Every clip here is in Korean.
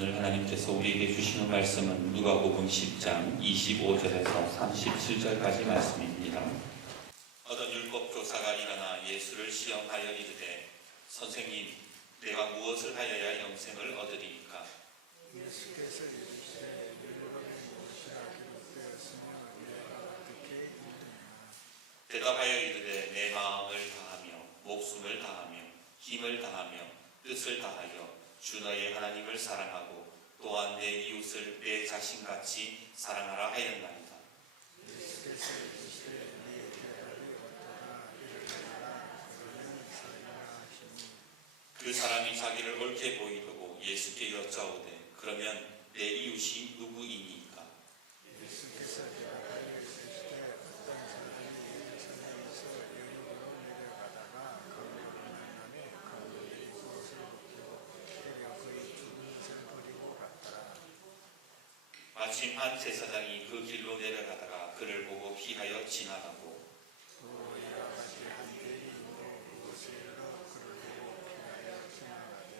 오늘 하나님께서 우리에게 주시는 말씀은 누가복음 10장 25절에서 37절까지 말씀입니다. 어떤 율법 교사가 일어나 예수를 시험하여 이르되 선생님, 내가 무엇을 하여야 영생을 얻으리이까? 예수께서 이르시되 율법에 무엇이라 기록되었으며 내가 어떻게 읽느냐? 대답하여 이르되 내 마음을 다하며 목숨을 다하며 힘을 다하며 뜻을 다하여 주 너의 하나님을 사랑하고 또한 내 이웃을 내 자신같이 사랑하라 하였나이다. 예수께서 이르시되 네 대답이 옳도다. 일어나라 너는 살리라 하시니 그 사람이 자기를 옳게 보이려고 예수께 여짜오되 그러면 내 이웃이 누구이니까? 예수께서 대답하여 이르시되 어떤 사람이 예루살렘에서 여리고로 내려가다가 강을 만남에 강물이 무엇을 먹고 때려 그의 죽은 것을 버리고 갔더라. 마침 한 제사장이 그 길로 내려가다가 그를 보고 피하여 지나가고 또 이와 같이 한 대인도 그곳을 열어 그를 보고 피하여 지나가되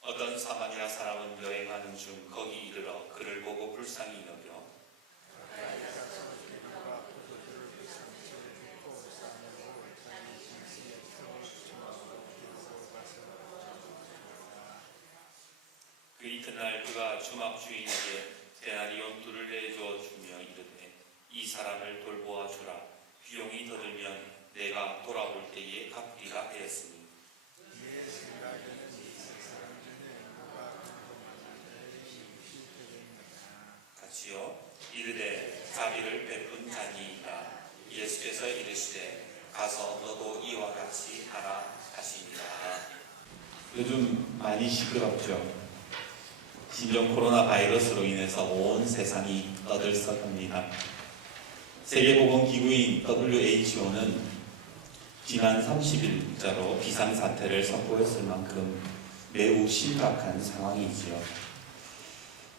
어떤 사마리아 사람은 여행하는 중 거기 이르러 그를 보고 불쌍히 여겨 가까이 가서 기름과 포도주를 불쌍히 붓고 싸매고 자기 짐승의 털을 주머니에 들고 가서 줬더라. 그 이튿날 그가 주막 주인에게 데나리온 둘을 내주어 주며 이르되 이 사람을 돌보아 주라. 비용이 더 들면 내가 돌아올 때에 갚으리라 하였으니 이의 생각에는 이 사람 중에 누가 그로 만나되 이웃이 되겠느냐. 같이요. 이르되 자비를 베푼 자니이다. 예수께서 이르시되 가서 너도 이와 같이 하라 하시니라. 요즘 많이 시끄럽죠. 신종 코로나 바이러스로 인해서 온 세상이 떠들썩합니다. 세계보건기구인 WHO는 지난 30일자로 비상사태를 선포했을 만큼 매우 심각한 상황이지요.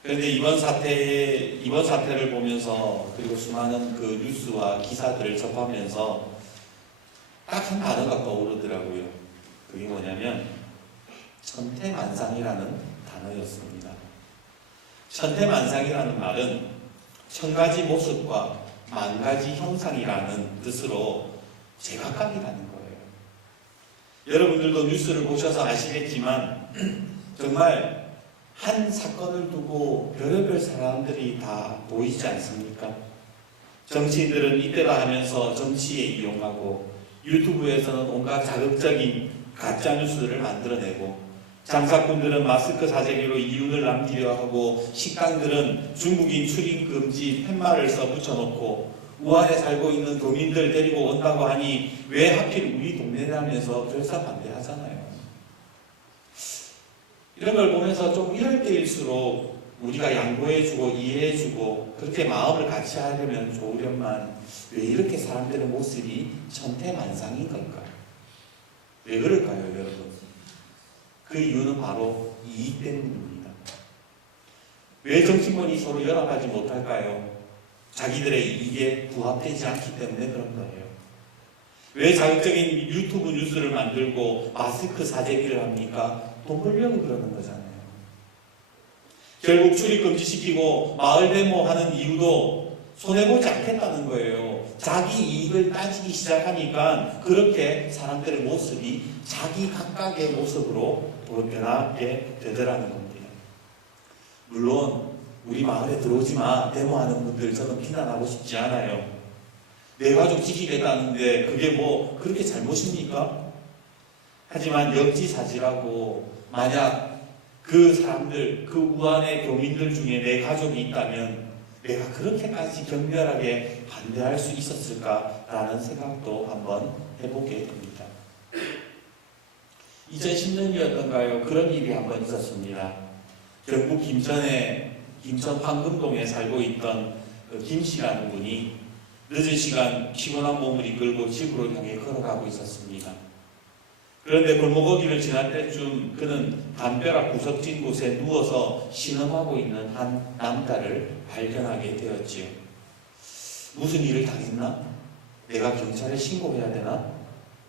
그런데 이번 사태를 보면서 그리고 수많은 그 뉴스와 기사들을 접하면서 딱 한 단어가 떠오르더라고요. 그게 뭐냐면 천태만상이라는 단어였습니다. 천태만상이라는 말은 천 가지 모습과 만 가지 형상이라는 뜻으로 제각각이라는 거예요. 여러분들도 뉴스를 보셔서 아시겠지만 정말 한 사건을 두고 별의별 사람들이 다 보이지 않습니까? 정치인들은 이때다 하면서 정치에 이용하고 유튜브에서는 온갖 자극적인 가짜뉴스를 만들어내고 장사꾼들은 마스크 사재기로 이윤을 남기려 하고 식당들은 중국인 출입 금지 팻말을 써 붙여놓고 우한에 살고 있는 도민들 데리고 온다고 하니 왜 하필 우리 동네라면서 결사 반대하잖아요. 이런 걸 보면서 좀 이럴 때일수록 우리가 양보해주고 이해해주고 그렇게 마음을 같이 하려면 좋으련만 왜 이렇게 사람들의 모습이 천태만상인 걸까? 왜 그럴까요, 여러분? 그 이유는 바로 이익 때문입니다. 왜 정치권이 서로 연합하지 못할까요? 자기들의 이익에 부합되지 않기 때문에 그런 거예요. 왜 자극적인 유튜브 뉴스를 만들고 마스크 사재기를 합니까? 돈 벌려고 그러는 거잖아요. 결국 출입 금지시키고 마을 데모하는 이유도 손해보지 않겠다는 거예요. 자기 이익을 따지기 시작하니까 그렇게 사람들의 모습이 자기 각각의 모습으로 변하게 되더라는 겁니다. 물론 우리 마을에 들어오지 마 데모하는 분들 저는 비난하고 싶지 않아요. 내 가족 지키겠다는데 그게 뭐 그렇게 잘못입니까? 하지만 역지사지라고 만약 그 사람들, 그 우한의 교민들 중에 내 가족이 있다면 내가 그렇게까지 격렬하게 반대할 수 있었을까라는 생각도 한번 해보게 됩니다. 2010년이었던가요? 그런 일이 한번 있었습니다. 경북 김천 황금동에 살고 있던 김 씨라는 분이 늦은 시간 피곤한 몸을 이끌고 집으로 향해 걸어가고 있었습니다. 그런데 골목거리를 지날 때쯤 그는 담벼락 구석진 곳에 누워서 신음하고 있는 한 남자를 발견하게 되었지요. 무슨 일을 당했나? 내가 경찰에 신고해야 되나?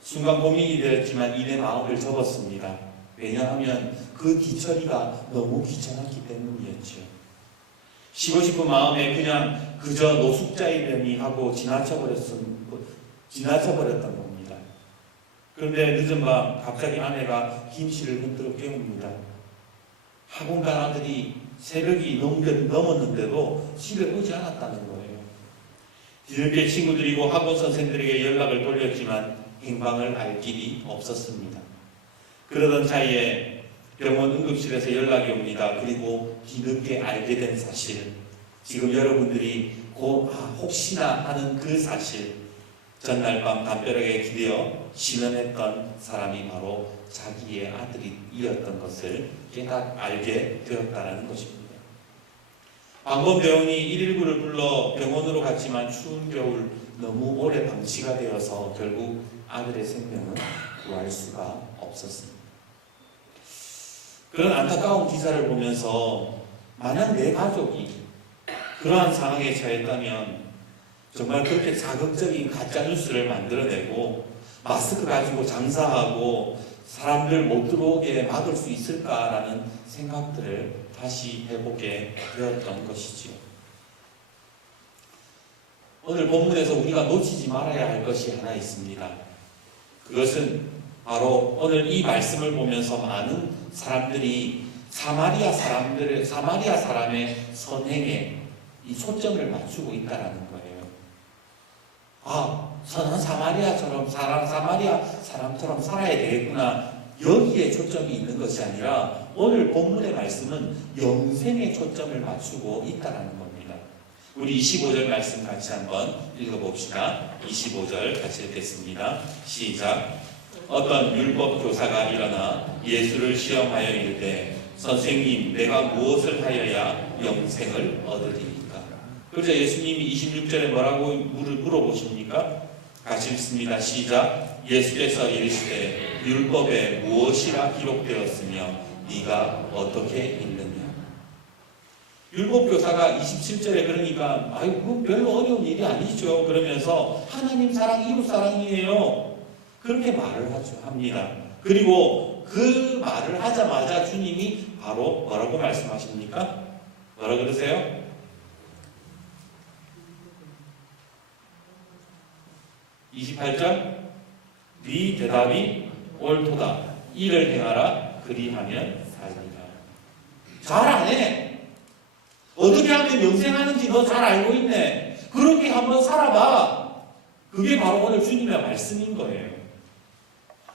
순간 고민이 되었지만 이내 마음을 접었습니다. 왜냐하면 그 뒤처리가 너무 귀찮았기 때문이었죠. 쉬고 싶은 마음에 그냥 그저 노숙자이려니 하고 지나쳐버렸던 겁니다. 그런데 늦은 밤 갑자기 아내가 김 씨를 흔들어 깨웁니다. 학원 간 아들이 새벽이 넘었는데도 집에 오지 않았다는 거예요. 뒤늦게 친구들이고 학원 선생들에게 연락을 돌렸지만 행방을 알 길이 없었습니다. 그러던 차이에 병원 응급실에서 연락이 옵니다. 그리고 뒤늦게 알게 된 사실, 지금 여러분들이 혹시나 하는 그 사실, 전날 밤 담벼락에 기대어 신음했던 사람이 바로 자기의 아들이었던 것을 알게 되었다는 것입니다. 방범대원이 119를 불러 병원으로 갔지만 추운 겨울 너무 오래 방치가 되어서 결국 아들의 생명은 구할 수가 없었습니다. 그런 안타까운 기사를 보면서 만약 내 가족이 그러한 상황에 처했다면 정말 그렇게 자극적인 가짜뉴스를 만들어내고 마스크 가지고 장사하고 사람들 못 들어오게 막을 수 있을까라는 생각들을 다시 해보게 되었던 것이지요. 오늘 본문에서 우리가 놓치지 말아야 할 것이 하나 있습니다. 그것은 바로 오늘 이 말씀을 보면서 많은 사람들이 사마리아 사람의 선행에 이 초점을 맞추고 있다라는 거예요. 선한 사마리아 사람처럼 살아야 되겠구나. 여기에 초점이 있는 것이 아니라 오늘 본문의 말씀은 영생에 초점을 맞추고 있다라는 겁니다. 우리 25절 말씀 같이 한번 읽어봅시다. 25절 같이 읽겠습니다. 시작. 어떤 율법 교사가 일어나 예수를 시험하여 이르되 선생님, 내가 무엇을 하여야 영생을 얻으리이까? 그러자 예수님이 26절에 뭐라고 물어보십니까? 같이 읽습니다. 시작. 예수께서 이르시되 율법에 무엇이라 기록되었으며 네가 어떻게 읽느냐? 율법교사가 27절에 그러니까 그건 별로 어려운 일이 아니죠. 그러면서 하나님 사랑, 이웃 사랑이에요. 그렇게 말을 합니다. 그리고 그 말을 하자마자 주님이 바로 뭐라고 말씀하십니까? 뭐라 그러세요? 28절. 네 대답이 옳도다. 이를 행하라. 그리하면 살리라. 잘 안 해. 어떻게 하면 영생하는지 너 잘 알고 있네. 그렇게 한번 살아봐. 그게 바로 오늘 주님의 말씀인 거예요.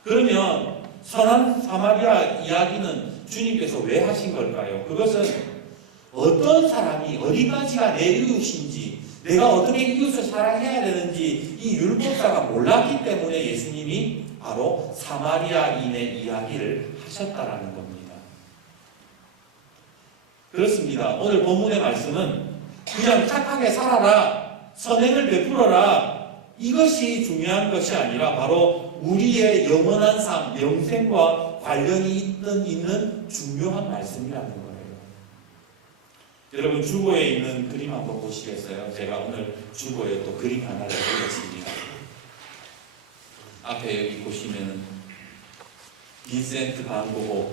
그러면 선한 사마리아 이야기는 주님께서 왜 하신 걸까요? 그것은 어떤 사람이 어디까지가 내 이웃인지, 내가 어떻게 이웃을 사랑해야 되는지 이 율법사가 몰랐기 때문에 예수님이 바로 사마리아인의 이야기를 하셨다라는 겁니다. 그렇습니다. 오늘 본문의 말씀은 그냥 착하게 살아라, 선행을 베풀어라, 이것이 중요한 것이 아니라 바로 우리의 영원한 삶, 영생과 관련이 있는 중요한 말씀이라는 거예요. 여러분, 주보에 있는 그림 한번 보시겠어요? 제가 오늘 주보에 또 그림 하나를 그렸습니다. 앞에 여기 보시면은 빈센트 반 고흐,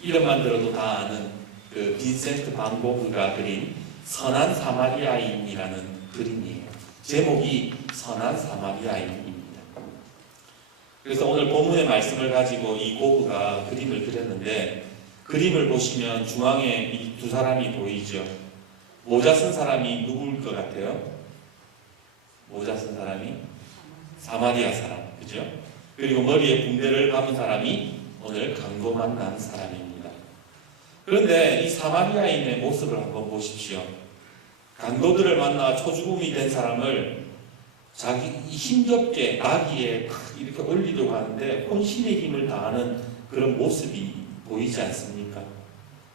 이름만 들어도 다 아는 그 빈센트 반 고흐가 그린 선한 사마리아인이라는 그림이에요. 제목이 선한 사마리아인입니다. 그래서 오늘 본문의 말씀을 가지고 이 고흐가 그림을 그렸는데, 그림을 보시면 중앙에 이 두 사람이 보이죠. 모자 쓴 사람이 누구일 것 같아요? 모자 쓴 사람이 사마리아 사람, 그죠? 그리고 머리에 붕대를 감은 사람이 오늘 강도 만난 사람입니다. 그런데 이 사마리아인의 모습을 한번 보십시오. 강도들을 만나 초죽음이 된 사람을 자기 힘겹게 나귀에 이렇게 올리려고 하는데 혼신의 힘을 다하는 그런 모습이 보이지 않습니까?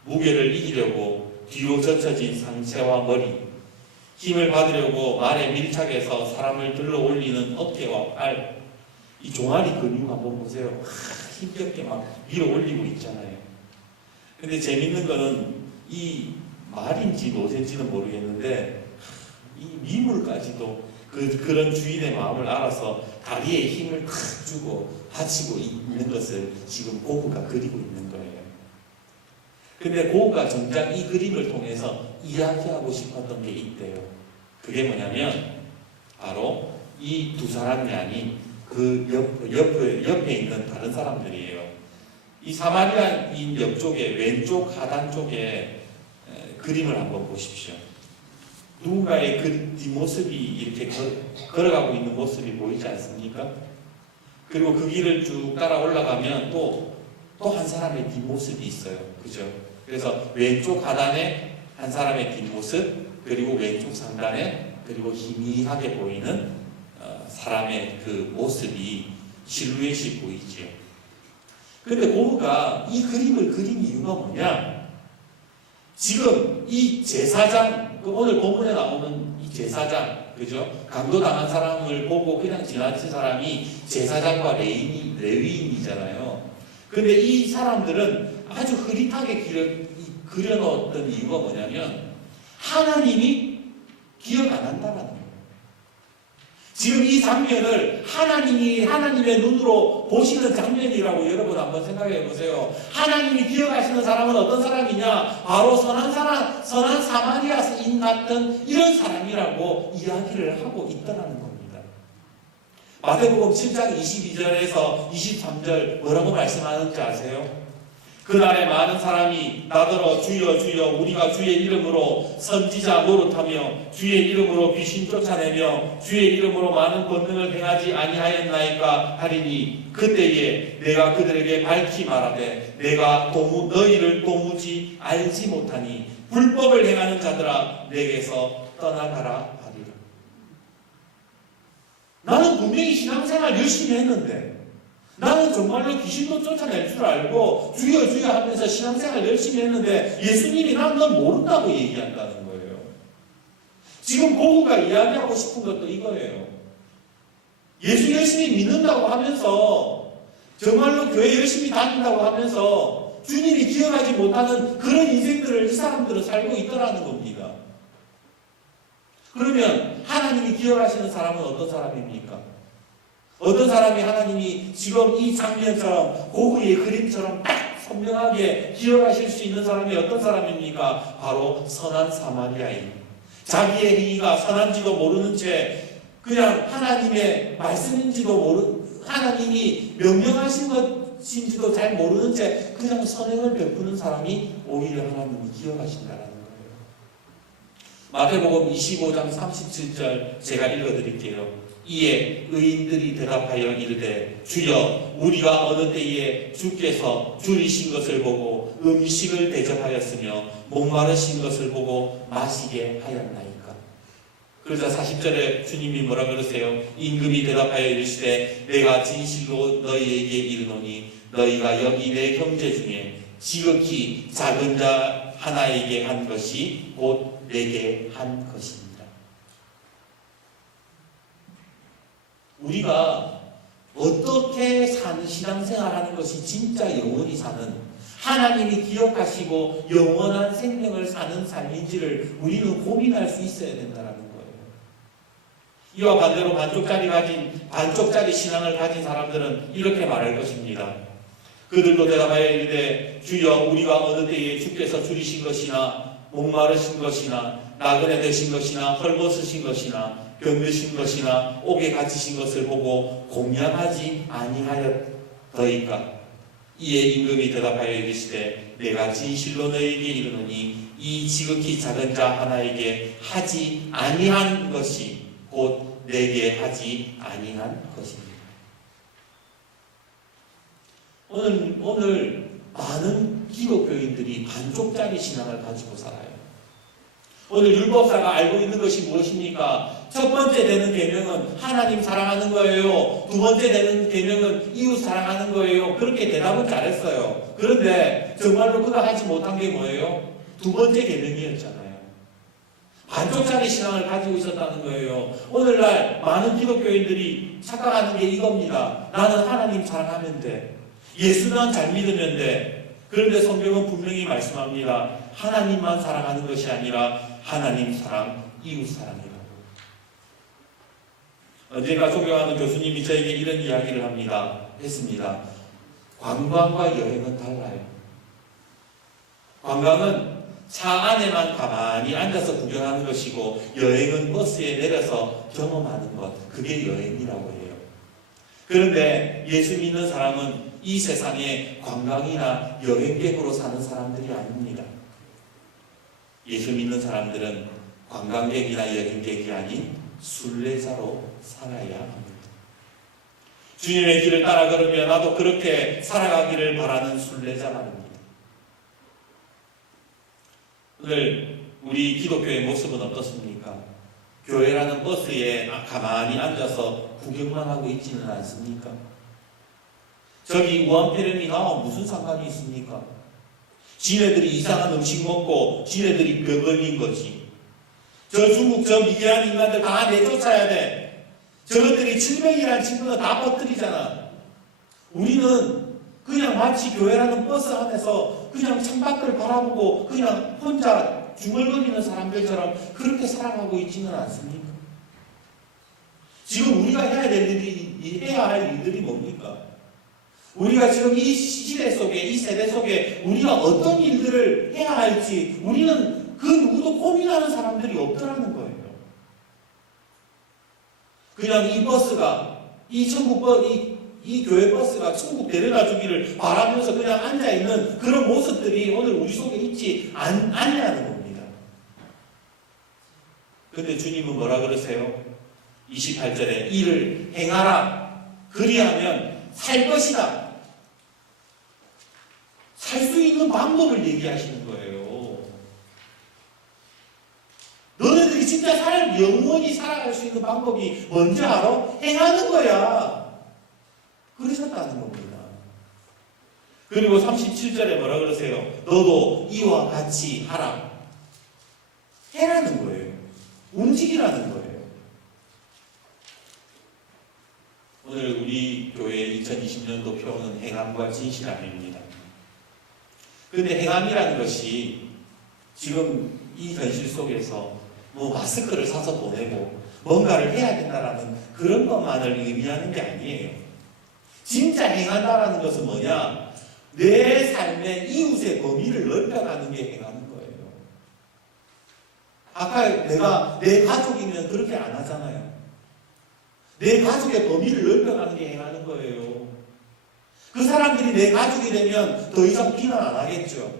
무게를 이기려고 뒤로 젖혀진 상체와 머리, 힘을 받으려고 말에 밀착해서 사람을 들러 올리는 어깨와 팔, 이 종아리 근육 한번 보세요. 힘겹게 막 위로 올리고 있잖아요. 근데 재밌는 거는 이 말인지 노새인지는 모르겠는데 이 미물까지도 그런 주인의 마음을 알아서 다리에 힘을 탁 주고 바치고 있는 것을 지금 고흐가 그리고 있는 거예요. 근데 고흐가 정작 이 그림을 통해서 이야기하고 싶었던 게 있대요. 그게 뭐냐면 바로 이 두 사람이 아닌 그 옆에 있는 다른 사람들이에요. 이 사마리아인 옆쪽에 왼쪽 하단 쪽에 그림을 한번 보십시오. 누군가의 그 뒷모습이 이렇게 걸어가고 있는 모습이 보이지 않습니까? 그리고 그 길을 쭉 따라 올라가면 또 한 사람의 뒷모습이 있어요. 그죠? 그래서 왼쪽 하단에 한 사람의 뒷모습, 그리고 왼쪽 상단에, 그리고 희미하게 보이는 사람의 그 모습이 실루엣이 보이지요. 근데 고흐가 이 그림을 그린 이유가 뭐냐? 지금 이 제사장, 오늘 본문에 나오는 이 제사장, 그죠? 강도당한 사람을 보고 그냥 지나친 사람이 제사장과 레위인이잖아요. 근데 이 사람들은 아주 흐릿하게 그려놓았던 이유가 뭐냐면 하나님이 기억 안 한다는 거예요. 지금 이 장면을 하나님의 눈으로 보시는 장면이라고 여러분 한번 생각해 보세요. 하나님이 기억하시는 사람은 어떤 사람이냐? 바로 선한 사마리아인 같은 이런 사람이라고 이야기를 하고 있다는 겁니다. 마태복음 7장 22절에서 23절 뭐라고 말씀하는지 아세요? 그날에 많은 사람이 나더러 주여 주여 우리가 주의 이름으로 선지자 노릇하며 주의 이름으로 귀신 쫓아내며 주의 이름으로 많은 권능을 행하지 아니하였나이까 하리니 그때에 내가 그들에게 밝히 말하되 내가 너희를 도무지 알지 못하니 불법을 행하는 자들아 내게서 떠나가라 하리라. 나는 분명히 신앙생활 열심히 했는데 나는 정말로 귀신도 쫓아낼 줄 알고 주여 주여 하면서 신앙생활 열심히 했는데 예수님이 난 널 모른다고 얘기한다는 거예요. 지금 고흐가 이야기하고 싶은 것도 이거예요. 예수 열심히 믿는다고 하면서 정말로 교회 열심히 다닌다고 하면서 주님이 기억하지 못하는 그런 인생들을 이 사람들은 살고 있더라는 겁니다. 그러면 하나님이 기억하시는 사람은 어떤 사람입니까? 어떤 사람이 하나님이 지금 이 장면처럼 고흐의 그림처럼 딱 선명하게 기억하실 수 있는 사람이 어떤 사람입니까? 바로 선한 사마리아인. 자기의 행위가 선한지도 모르는 채 그냥 하나님의 말씀인지도 하나님이 명령하신 것인지도 잘 모르는 채 그냥 선행을 베푸는 사람이 오히려 하나님이 기억하신다는 거예요. 마태복음 25장 37절 제가 읽어드릴게요. 이에 의인들이 대답하여 이르되 주여 우리가 어느 때에 주께서 줄이신 것을 보고 음식을 대접하였으며 목마르신 것을 보고 마시게 하였나이까. 그러자 40절에 주님이 뭐라 그러세요? 임금이 대답하여 이르시되 내가 진실로 너희에게 이르노니 너희가 여기 내 형제 중에 지극히 작은 자 하나에게 한 것이 곧 내게 한 것입니다. 우리가 어떻게 사는 신앙생활하는 것이 진짜 영원히 사는 하나님이 기억하시고 영원한 생명을 사는 삶인지를 우리는 고민할 수 있어야 된다는 거예요. 이와 반대로 반쪽짜리 신앙을 가진 사람들은 이렇게 말할 것입니다. 그들도 대답하여 이르되 주여 우리가 어느 때에 주께서 줄이신 것이나 목마르신 것이나 나그네 되신 것이나 헐벗으신 것이나 병드신 것이나 옥에 갇히신 것을 보고 공양하지 아니하였더이까. 이에 임금이 대답하여 이르시되 내가 진실로 너희에게 이르노니 이 지극히 작은 자 하나에게 하지 아니한 것이 곧 내게 하지 아니한 것입니다. 오늘 많은 기독교인들이 반쪽짜리 신앙을 가지고 살아요. 오늘 율법사가 알고 있는 것이 무엇입니까? 첫 번째 되는 계명은 하나님 사랑하는 거예요. 두 번째 되는 계명은 이웃 사랑하는 거예요. 그렇게 대답은 잘했어요. 그런데 정말로 그가 하지 못한 게 뭐예요? 두 번째 계명이었잖아요. 반쪽짜리 신앙을 가지고 있었다는 거예요. 오늘날 많은 기독교인들이 착각하는 게 이겁니다. 나는 하나님 사랑하면 돼. 예수만 잘 믿으면 돼. 그런데 성경은 분명히 말씀합니다. 하나님만 사랑하는 것이 아니라 하나님 사랑, 이웃 사랑이라고. 언젠가 존경하는 교수님이 저에게 이런 이야기를 합니다. 했습니다. 관광과 여행은 달라요. 관광은 차 안에만 가만히 앉아서 구경하는 것이고, 여행은 버스에 내려서 경험하는 것, 그게 여행이라고 해요. 그런데 예수 믿는 사람은 이 세상에 관광이나 여행객으로 사는 사람들이 아닙니다. 예수 믿는 사람들은 관광객이나 여행객이 아닌 순례자로 살아야 합니다. 주님의 길을 따라 걸으며 나도 그렇게 살아가기를 바라는 순례자 말입니다. 오늘 우리 기독교의 모습은 어떻습니까? 교회라는 버스에 가만히 앉아서 구경만 하고 있지는 않습니까? 저기 우한폐렴이 나와 무슨 상관이 있습니까? 지네들이 이상한 음식 먹고 지네들이 병 걸린 거지. 저 중국 저 미개한 인간들 다 내쫓아야 돼. 저것들이 700이라는 친구는 다 퍼뜨리잖아. 우리는 그냥 마치 교회라는 버스 안에서 그냥 창밖을 바라보고 그냥 혼자 중얼거리는 사람들처럼 그렇게 살아가고 있지는 않습니까? 지금 우리가 해야 될 일이, 해야 할 일들이 뭡니까? 우리가 지금 이 시대 속에, 이 세대 속에 우리가 어떤 일들을 해야 할지 우리는 그 누구도 고민하는 사람들이 없더라는 거예요. 그냥 이 버스가, 이 교회 버스가 천국 데려다 주기를 바라면서 그냥 앉아있는 그런 모습들이 오늘 우리 속에 있지 않냐는 겁니다. 근데 주님은 뭐라 그러세요? 28절에 이를 행하라. 그리하면 살 것이다. 살 수 있는 방법을 얘기하시는 거예요. 너네들이 진짜 영원히 살아갈 수 있는 방법이 뭔지 알아? 행하는 거야. 그러셨다는 겁니다. 그리고 37절에 뭐라 그러세요? 너도 이와 같이 하라. 해라는 거예요. 움직이라는 거예요. 오늘 우리 교회 2020년도 표어는 행함과 진실함입니다. 그런데 행함이라는 것이 지금 이 현실 속에서 뭐 마스크를 사서 보내고 뭔가를 해야 된다라는 그런 것만을 의미하는 게 아니에요. 진짜 행한다라는 것은 뭐냐? 내 삶의 이웃의 범위를 넓혀가는 게 행하는 거예요. 아까 내가 내 가족이면 그렇게 안 하잖아요. 내 가족의 범위를 넓혀가는 게 행하는 거예요. 그 사람들이 내 가족이 되면 더 이상 비난 안 하겠죠.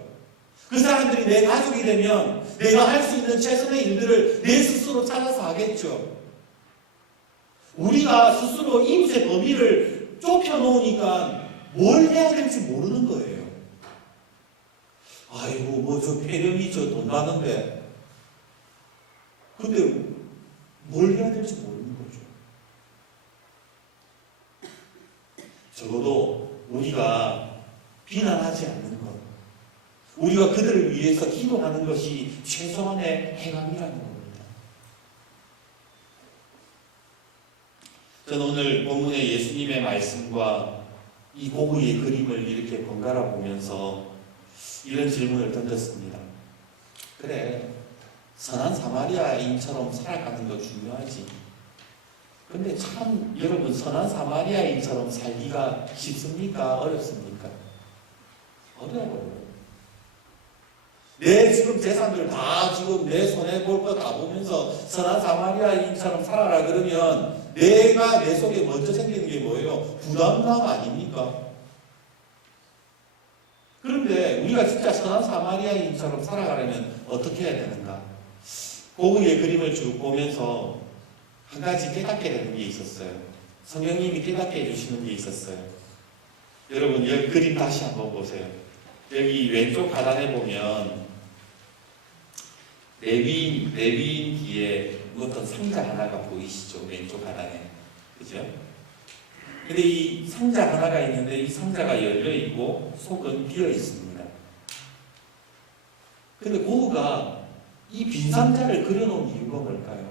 그 사람들이 내 가족이 되면 내가 할 수 있는 최선의 일들을 내 스스로 찾아서 하겠죠. 우리가 스스로 이웃의 범위를 좁혀놓으니까 뭘 해야 될지 모르는 거예요. 아이고, 뭐 저 폐렴이 저 돈 받는데. 근데 뭘 해야 될지 모르는 거죠. 적어도 우리가 비난하지 않는 것, 우리가 그들을 위해서 기도하는 것이 최소한의 행함이라는 겁니다. 저는 오늘 본문의 예수님의 말씀과 이 고구의 그림을 이렇게 번갈아 보면서 이런 질문을 던졌습니다. 그래, 선한 사마리아인처럼 살아가는 거 중요하지. 근데 참 여러분, 선한 사마리아인처럼 살기가 쉽습니까? 어렵습니까? 어려워요. 내 지금 재산들 다 지금 내 손에 볼 거 다 보면서 선한 사마리아인처럼 살아라 그러면 내가 내 속에 먼저 생기는 게 뭐예요? 부담감 아닙니까? 그런데 우리가 진짜 선한 사마리아인처럼 살아가려면 어떻게 해야 되는가? 고구의 그림을 쭉 보면서 한 가지 깨닫게 되는 게 있었어요. 성령님이 깨닫게 해주시는 게 있었어요. 여러분, 여기 그림 다시 한번 보세요. 여기 왼쪽 하단에 보면 레위인 뒤에 어떤 상자 하나가 보이시죠? 왼쪽 하단에. 그죠? 근데 이 상자 하나가 있는데 이 상자가 열려 있고 속은 비어 있습니다. 근데 고우가 이 빈 상자를 그려놓은 이유가 뭘까요?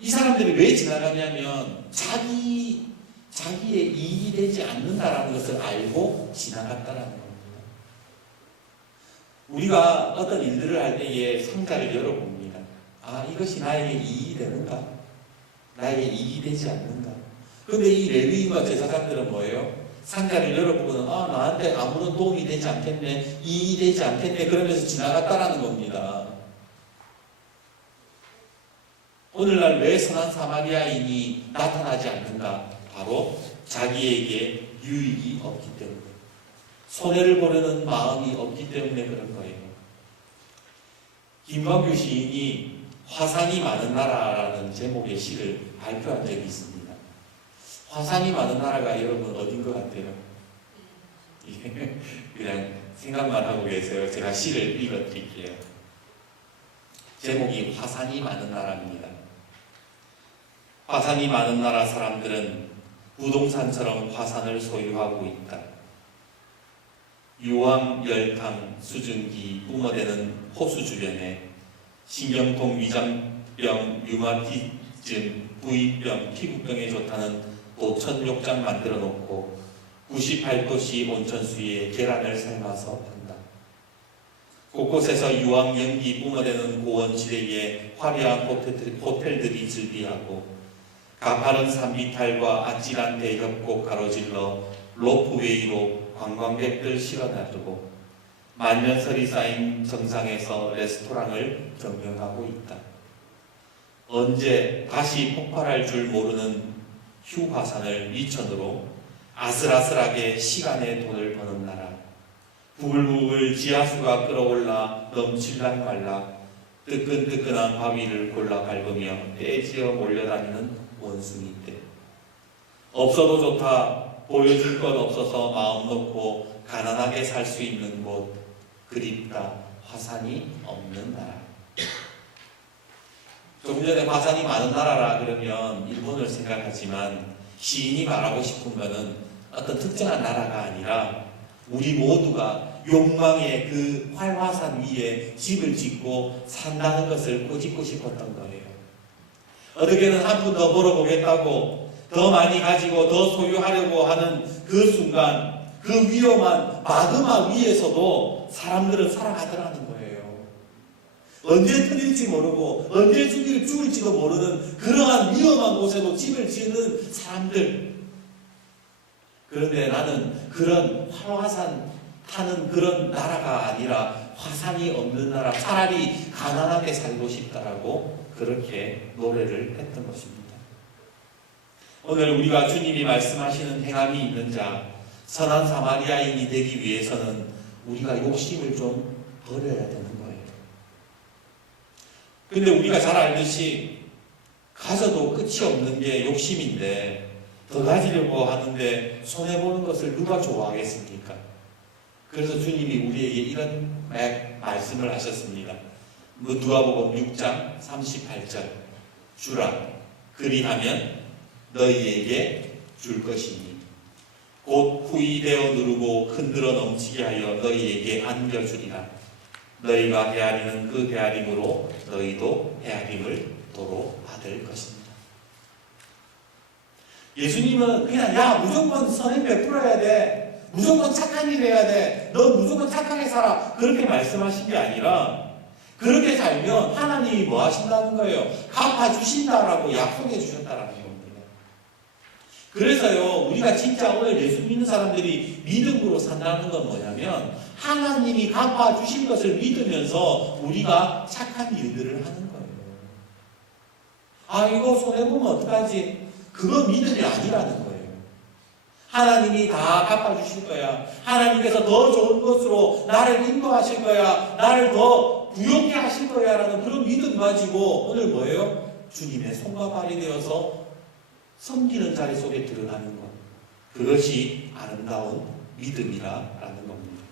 이 사람들이 왜 지나가냐면 자기의 이익이 되지 않는다라는 것을 알고 지나갔다라는 겁니다. 우리가 어떤 일들을 할 때에 상자를 열어봅니다. 아, 이것이 나에게 이익이 되는가? 나에게 이익이 되지 않는가? 근데 이 레위인과 제사장들은 뭐예요? 상자를 열어보고는 나한테 아무런 도움이 되지 않겠네, 이익이 되지 않겠네 그러면서 지나갔다라는 겁니다. 오늘날 왜 선한 사마리아인이 나타나지 않는가? 바로 자기에게 유익이 없기 때문에, 손해를 보려는 마음이 없기 때문에 그런 거예요. 김광규 시인이 화산이 많은 나라라는 제목의 시를 발표한 적이 있습니다. 화산이 많은 나라가 여러분 어딘 것 같아요? 그냥 생각만 하고 계세요. 제가 시를 읽어드릴게요. 제목이 화산이 많은 나라입니다. 화산이 많은 나라 사람들은 부동산처럼 화산을 소유하고 있다. 유황, 열탕, 수증기 뿜어대는 호수 주변에 신경통, 위장병, 류마티즘, 부위병, 피부병에 좋다는 도천 욕장 만들어 놓고 98도씨 온천수에 계란을 삶아서 판다. 곳곳에서 유황 연기 뿜어대는 고원지대에 화려한 호텔들이 즐비하고 가파른 산비탈과 아찔한 대협곡 가로질러 로프웨이로 관광객들 실어놔두고 만년설이 쌓인 정상에서 레스토랑을 경영하고 있다. 언제 다시 폭발할 줄 모르는 휴화산을 미천으로 아슬아슬하게 시간의 돈을 버는 나라. 부글부글 지하수가 끓어올라 넘칠락 말락 뜨끈뜨끈한 바위를 골라 밟으며 떼지어 몰려다니는 원숭이들. 없어도 좋다, 보여줄 것 없어서 마음 놓고 가난하게 살 수 있는 곳, 그립다, 화산이 없는 나라. 조금 전에 화산이 많은 나라라 그러면 일본을 생각하지만 시인이 말하고 싶은 것은 어떤 특정한 나라가 아니라 우리 모두가 욕망의 그 활화산 위에 집을 짓고 산다는 것을 꼬집고 싶었던 거예요. 어떻게든 한 푼 더 벌어보겠다고 더 많이 가지고 더 소유하려고 하는 그 순간, 그 위험한 마그마 위에서도 사람들은 살아가더라는 거예요. 언제 터질지 모르고 언제 죽을지도 모르는 그러한 위험한 곳에도 집을 짓는 사람들. 그런데 나는 그런 활화산 타는 그런 나라가 아니라 화산이 없는 나라, 차라리 가난하게 살고 싶다라고 그렇게 노래를 했던 것입니다. 오늘 우리가 주님이 말씀하시는 행함이 있는 자, 선한 사마리아인이 되기 위해서는 우리가 욕심을 좀 버려야 되는 거예요. 근데 우리가 잘 알듯이 가져도 끝이 없는 게 욕심인데 더 가지려고 하는데 손해보는 것을 누가 좋아하겠습니까? 그래서 주님이 우리에게 이런 말씀을 하셨습니다. 누가복음 6장 38절 주라 그리하면 너희에게 줄 것이니 곧 후이되어 누르고 흔들어 넘치게 하여 너희에게 안겨주리라. 너희가 헤아리는 그 헤아림으로 너희도 헤아림을 도로 받을 것입니다. 예수님은 그냥 무조건 선행 베풀어야 돼, 무조건 착한 일 해야 돼, 너 무조건 착하게 살아 그렇게 말씀하신 게 아니라 그렇게 살면 하나님이 뭐 하신다는 거예요? 갚아주신다라고 약속해 주셨다라는 겁니다. 그래서요, 우리가 진짜 오늘 예수 믿는 사람들이 믿음으로 산다는 건 뭐냐면 하나님이 갚아주신 것을 믿으면서 우리가 착한 일들을 하는 거예요. 이거 손해보면 어떡하지? 그건 믿음이 아니라는 거예요. 하나님이 다 갚아주실 거야. 하나님께서 더 좋은 것으로 나를 인도하실 거야. 나를 더 부욕해 하실 거야 라는 그런 믿음 가지고 오늘 뭐예요? 주님의 손과 발이 되어서 섬기는 자리 속에 들어가는 것. 그것이 아름다운 믿음이라는 겁니다.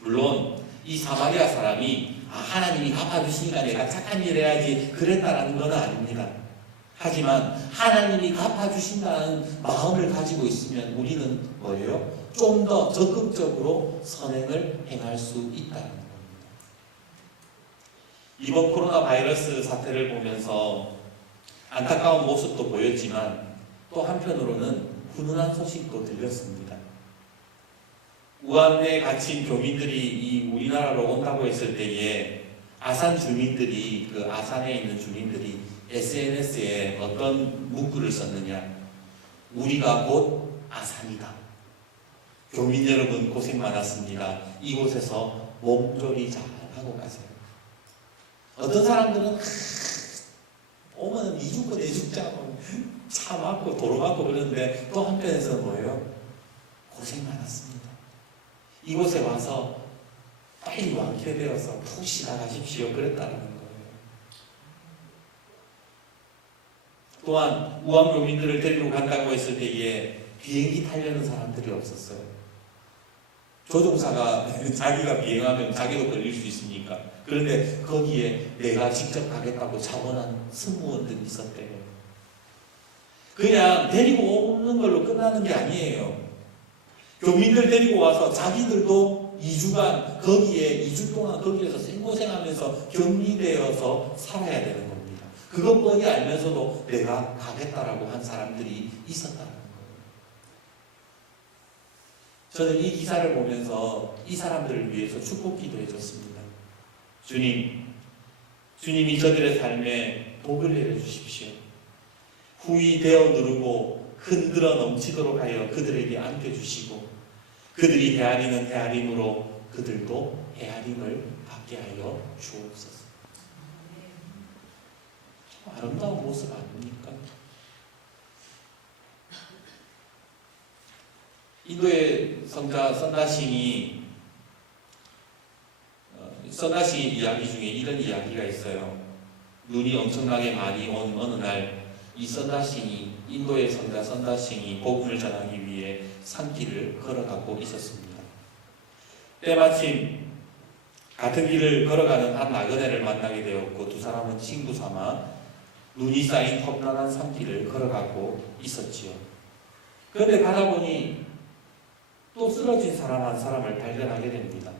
물론 이 사마리아 사람이 하나님이 갚아주시니까 내가 착한 일 해야지 그랬다라는 건 아닙니다. 하지만 하나님이 갚아주신다는 마음을 가지고 있으면 우리는 뭐예요? 좀 더 적극적으로 선행을 행할 수 있다는 겁니다. 이번 코로나 바이러스 사태를 보면서 안타까운 모습도 보였지만 또 한편으로는 훈훈한 소식도 들렸습니다. 우한에 갇힌 교민들이 이 우리나라로 온다고 했을 때에 아산 주민들이, 그 아산에 있는 주민들이 SNS에 어떤 문구를 썼느냐. 우리가 곧 아산이다. 교민 여러분 고생 많았습니다. 이곳에서 몸조리 잘 하고 가세요. 어떤 사람들은 오면은 이죽고 내죽자고 차 막고 도로 막고 그러는데 또 한편에서 뭐예요? 고생 많았습니다. 이곳에 와서 빨리 완쾌되어서 푹 쉬다 가십시오. 그랬다는 거예요. 또한 우왕교민들을 데리고 간다고 했을 때에 비행기 타려는 사람들이 없었어요. 조종사가 자기가 비행하면 자기도 걸릴 수 있으니까. 그런데 거기에 내가 직접 가겠다고 자원한 승무원들이 있었대요. 그냥 데리고 오는 걸로 끝나는 게 아니에요. 교민들 데리고 와서 자기들도 2주간 거기에 2주 동안 거기에서 생고생하면서 격리되어서 살아야 되는 겁니다. 그것 뻔히 알면서도 내가 가겠다라고 한 사람들이 있었다는 거예요. 저는 이 기사를 보면서 이 사람들을 위해서 축복 기도해줬습니다. 주님이 저들의 삶에 복을 내려주십시오. 후이 되어 누르고 흔들어 넘치도록 하여 그들에게 안겨주시고 그들이 헤아리는 헤아림으로 그들도 헤아림을 받게 하여 주옵소서. 참 아름다운 모습 아닙니까? 인도의 성자 선다싱이 이야기 중에 이런 이야기가 있어요. 눈이 엄청나게 많이 온 어느 날 이 선다싱이 인도의 성자 선다싱이 복음을 전하기 위해 산길을 걸어가고 있었습니다. 때마침 같은 길을 걸어가는 한 나그네를 만나게 되었고 두 사람은 친구 삼아 눈이 쌓인 험난한 산길을 걸어가고 있었지요. 그런데 가다 보니 또 쓰러진 사람 한 사람을 발견하게 됩니다.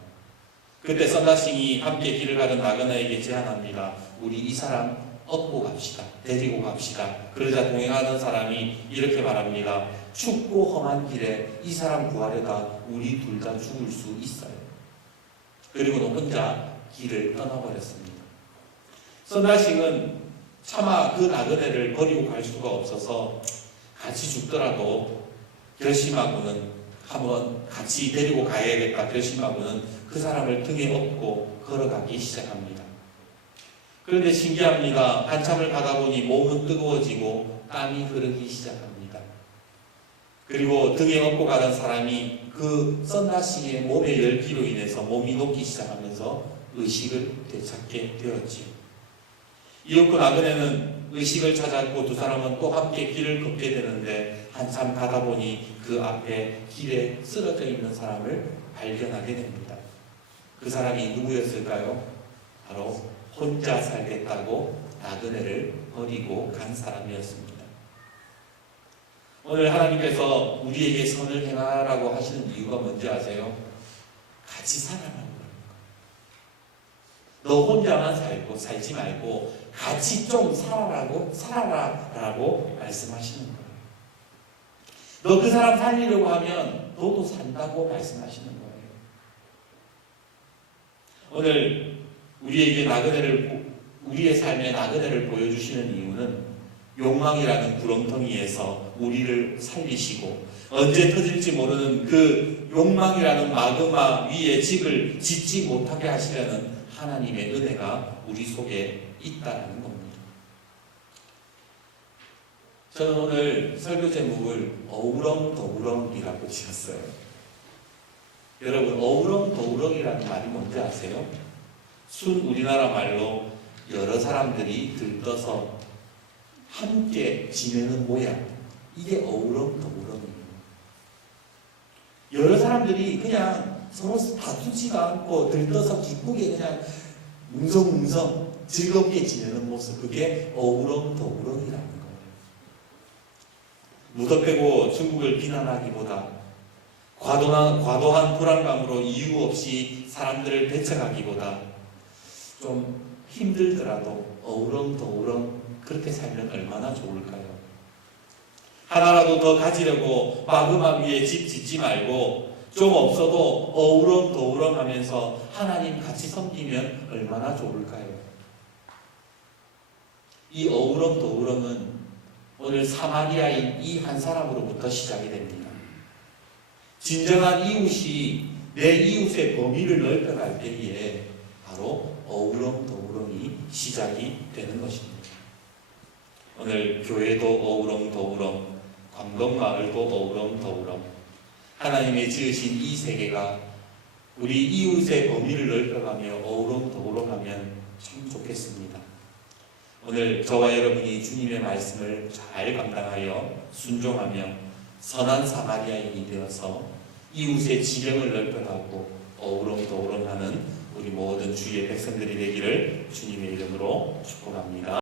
그때 선다싱이 함께 길을 가던 나그네에게 제안합니다. 우리 이 사람 업고 갑시다. 데리고 갑시다. 그러자 동행하던 사람이 이렇게 말합니다. 춥고 험한 길에 이 사람 구하려다 우리 둘 다 죽을 수 있어요. 그리고는 혼자 길을 떠나버렸습니다. 선다싱은 차마 그 나그네를 버리고 갈 수가 없어서 같이 죽더라도 결심하고는 한번 같이 데리고 가야겠다 결심하고는 그 사람을 등에 업고 걸어가기 시작합니다. 그런데 신기합니다. 한참을 가다 보니 몸은 뜨거워지고 땀이 흐르기 시작합니다. 그리고 등에 업고 가던 사람이 그 선다싱의 몸의 열기로 인해서 몸이 녹기 시작하면서 의식을 되찾게 되었지요. 이윽고 나그네는 의식을 찾았고 두 사람은 또 함께 길을 걷게 되는데 한참 가다 보니 그 앞에 길에 쓰러져 있는 사람을 발견하게 됩니다. 그 사람이 누구였을까요? 바로 혼자 살겠다고 나그네를 버리고 간 사람이었습니다. 오늘 하나님께서 우리에게 선을 행하라고 하시는 이유가 뭔지 아세요? 같이 살아라는 거예요. 너 혼자만 살지 말고 같이 좀 살아라고 말씀하시는 거예요. 너 그 사람 살리려고 하면 너도 산다고 말씀하시는 거예요. 오늘 우리의 삶에 나그네를 보여주시는 이유는 욕망이라는 구렁텅이에서 우리를 살리시고 언제 터질지 모르는 그 욕망이라는 마그마 위에 집을 짓지 못하게 하시려는 하나님의 은혜가 우리 속에 있다는 겁니다. 저는 오늘 설교 제목을 어우렁도우렁이라고 지었어요. 여러분 어우렁도우렁이라는 말이 뭔지 아세요? 순 우리나라 말로 여러 사람들이 들떠서 함께 지내는 모양, 이게 어우렁도우렁이에요. 여러 사람들이 그냥 서로 다투지도 않고 들떠서 기쁘게 그냥 웅성웅성 즐겁게 지내는 모습, 그게 어우렁도우렁이라는 거예요. 무덤 빼고 중국을 비난하기보다 과도한 불안감으로 이유 없이 사람들을 배척하기보다 좀 힘들더라도 어우렁도우렁 그렇게 살면 얼마나 좋을까요? 하나라도 더 가지려고 마그마 위에 집 짓지 말고 좀 없어도 어우렁도우렁 하면서 하나님 같이 섬기면 얼마나 좋을까요? 이 어우럼 도우럼은 오늘 사마리아인 이 한 사람으로부터 시작이 됩니다. 진정한 이웃이 내 이웃의 범위를 넓혀갈 때에 바로 어우럼 도우럼이 시작이 되는 것입니다. 오늘 교회도 어우럼 도우럼, 광덕마을도 어우럼 도우럼, 하나님의 지으신 이 세계가 우리 이웃의 범위를 넓혀가며 어우럼 도우럼하면 참 좋겠습니다. 오늘 저와 여러분이 주님의 말씀을 잘 감당하여 순종하며 선한 사마리아인이 되어서 이웃의 지경을 넓혀가고 어우럼 도우럼하는 우리 모든 주의 백성들이 되기를 주님의 이름으로 축복합니다.